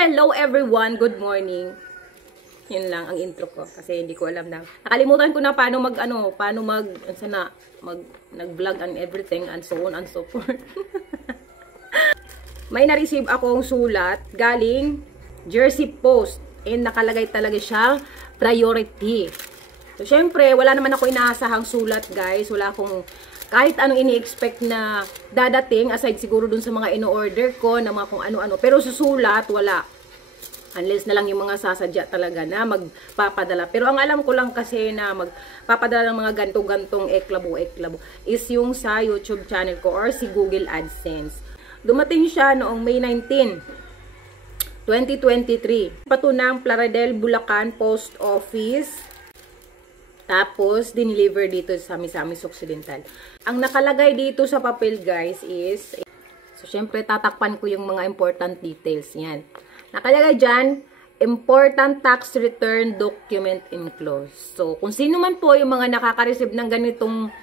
Hello everyone, good morning. Yun lang ang intro ko kasi hindi ko alam na. Nakalimutan ko na paano nag-vlog and everything and so on and so forth. May na-receive akong sulat galing Jersey Post and nakalagay talaga siyang priority. So syempre, wala naman ako inaasahang sulat, guys. Wala akong kahit anong ini-expect na dadating aside siguro dun sa mga ino-order ko na mga kung ano-ano. Pero susulat, wala. Unless na lang yung mga sasadya talaga na magpapadala. Pero ang alam ko lang kasi na magpapadala ng mga ganto-gantong eklabo is yung sa YouTube channel ko or si Google AdSense. Dumating siya noong May 19, 2023. Pato ng Plaridel, Bulacan Post Office. Tapos, dineliver dito sa Misamis Occidental. Ang nakalagay dito sa papel, guys, is... So, syempre, tatakpan ko yung mga important details. Yan. Nakalagay dyan, important tax return document enclosed. So, kung sino man po yung mga nakaka-receive ng ganitong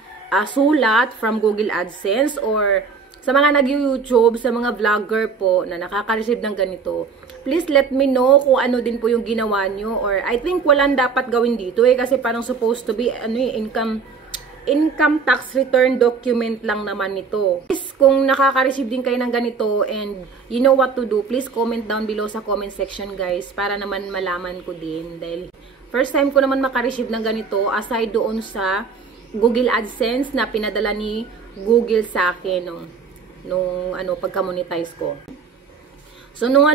sulat from Google AdSense or sa mga nag-YouTube, sa mga vlogger po na nakaka-receive ng ganito, please let me know kung ano din po yung ginawa nyo. Or I think walang dapat gawin dito kasi parang supposed to be income tax return document lang naman ito. Please, kung nakaka-receive din kayo ng ganito and you know what to do, please comment down below sa comment section, guys, para naman malaman ko din. Dahil first time ko naman maka-receive ng ganito aside doon sa Google AdSense na pinadala ni Google sa akin nung pagka-monetize ko. So, nung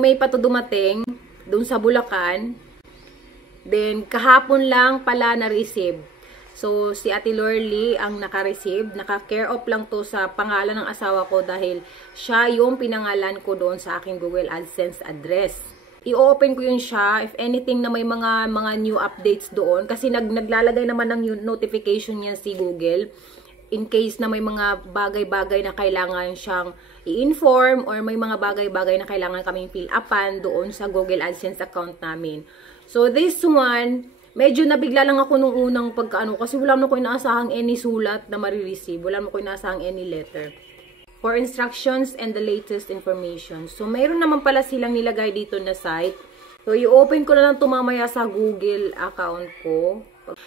May pa to dumating, dun sa Bulacan, then, kahapon lang pala na-receive. So, si Ate Lorly ang naka-receive. Naka-care off lang to sa pangalan ng asawa ko dahil siya yung pinangalan ko doon sa aking Google AdSense address. I-open ko yun siya, if anything na may mga new updates doon. Kasi naglalagay naman ng notification yan si Google. In case na may mga bagay-bagay na kailangan siyang i-inform or may mga bagay-bagay na kailangan kaming fill upan doon sa Google AdSense account namin. So, this one, medyo nabigla lang ako nung unang kasi wala naman ko inaasahang any sulat na marireceive. Wala naman ko inaasahang any letter. For instructions and the latest information. So, mayroon naman pala silang nilagay dito na site. So, i-open ko na lang ito mamaya sa Google account ko.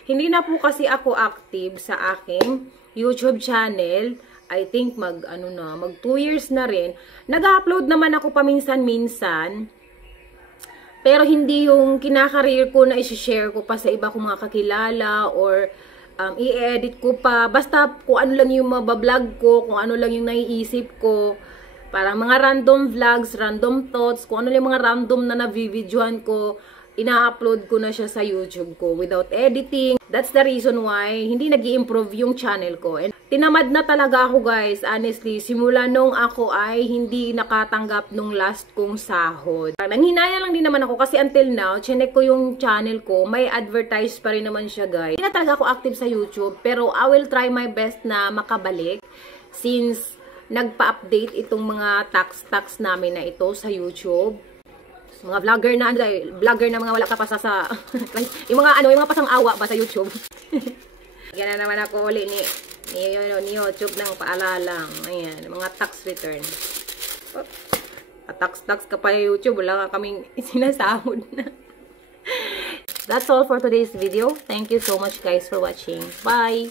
Hindi na po kasi ako active sa aking YouTube channel. I think mag 2 years na rin. Nag-upload naman ako paminsan-minsan. Pero hindi yung kinakareer ko na i-share ko pa sa iba kong mga kakilala or i-edit ko pa. Basta kung ano lang yung mabablog ko, kung ano lang yung naiisip ko. Parang mga random vlogs, random thoughts, kung ano lang yung mga random na na-videoan ko, ina-upload ko na siya sa YouTube ko without editing. That's the reason why hindi nag-i-improve yung channel ko. And tinamad na talaga ako, guys. Honestly, simula nung ako ay hindi nakatanggap nung last kong sahod. Nanghinaya lang din naman ako kasi until now, chinek ko yung channel ko, may advertise pa rin naman siya, guys. Hindi na talaga ako active sa YouTube, pero I will try my best na makabalik since nagpa-update itong mga tax namin na ito sa YouTube. Mga vlogger na mga wala ka pa sa yung mga pasang-awa ba sa YouTube. Yan na naman ako uli ni YouTube ng paalala. Ayan, mga tax return. Tax ka pa YouTube, wala ka kaming sinasahod na. That's all for today's video. Thank you so much, guys, for watching. Bye!